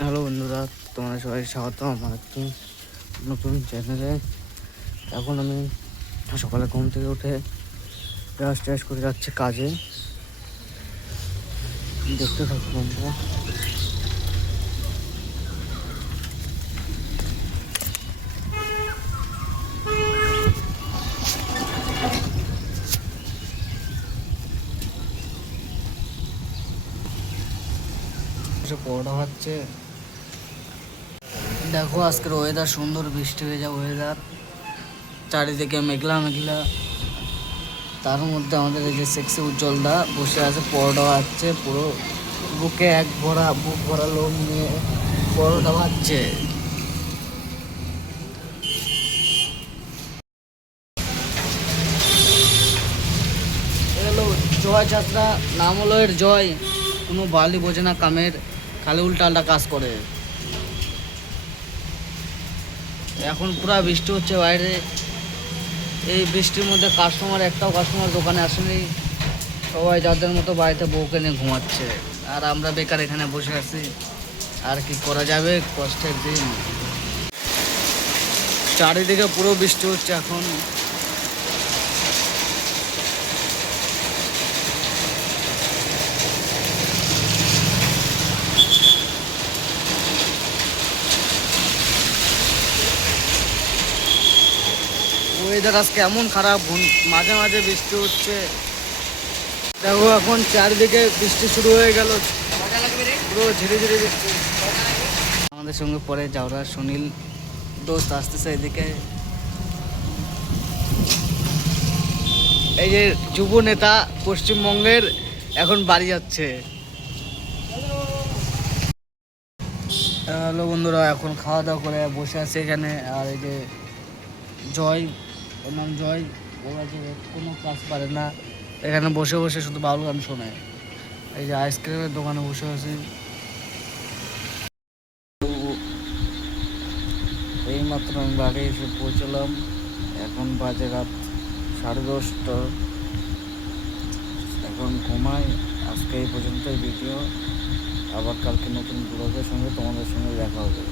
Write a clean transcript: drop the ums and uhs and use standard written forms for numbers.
Hello বন্ধুরা, তোমরা সবাই স্বাগত আমার একটি নতুন চ্যানেলে। এখন আমি সকালে ঘুম থেকে উঠে ব্রাশ ট্রাশ করে যাচ্ছে কাজে। দেখতে থাকবো বন্ধুরা। পরোটা হচ্ছে, দেখো আজকের ওয়েদার সুন্দর, বৃষ্টি হয়ে যাওয়া ওয়েদার, চারিদিকে মেঘলা মেঘলা। তার মধ্যে আমাদের এই যে সেক্সি উজ্জ্বলদা বসে আছে, পরোটা ভাজছে, পুরো বুকে বুক ভরা লোম নিয়ে পরোটা ভাজছে। জয় যাত্রা, নাম হলো এর জয়। কোনো বালি বোঝে না কামের, খালি উল্টাল্টা কাজ করে। এখন পুরা বৃষ্টি হচ্ছে বাইরে। এই বৃষ্টির মধ্যে একটাও কাস্টমার দোকানে আসেনি। সবাই যাদের মতো বাড়িতে বউকে নিয়ে ঘুমাচ্ছে, আর আমরা বেকার এখানে বসে আছি। আর কি করা যাবে, কষ্টের দিন। চারিদিকে পুরো বৃষ্টি হচ্ছে এখন। ওয়েদার আজকে এমন খারাপ, মাঝে মাঝে বৃষ্টি হচ্ছে। দেখো এখন চারিদিকে বৃষ্টি শুরু হয়ে গেল, পুরো ঝিরে ঝিরে বৃষ্টি। আমাদের সঙ্গে পরে যাওরা সুনীল দোস্ত আসতেছে এদিকে। এই যে যুব নেতা পশ্চিমবঙ্গের এখন বাড়ি যাচ্ছে। হ্যালো বন্ধুরা, এখন খাওয়া দাওয়া করে বসে আছে এখানে। আর এই যে জয়, ওর নাম জয়, ও আছে কোনো কাজ পারে না, এখানে বসে বসে শুধু বাউল গান শোনে। এই যে আইসক্রিমের দোকানে বসে আছি। এইমাত্র আমি বাড়ি এসে পৌঁছলাম, এখন বাজে রাত 10:30। এখন ঘুমাই। আজকে এই পর্যন্তই ভিডিও, আবার কালকে নতুন ব্লগের সঙ্গে তোমাদের সঙ্গে দেখা হবে।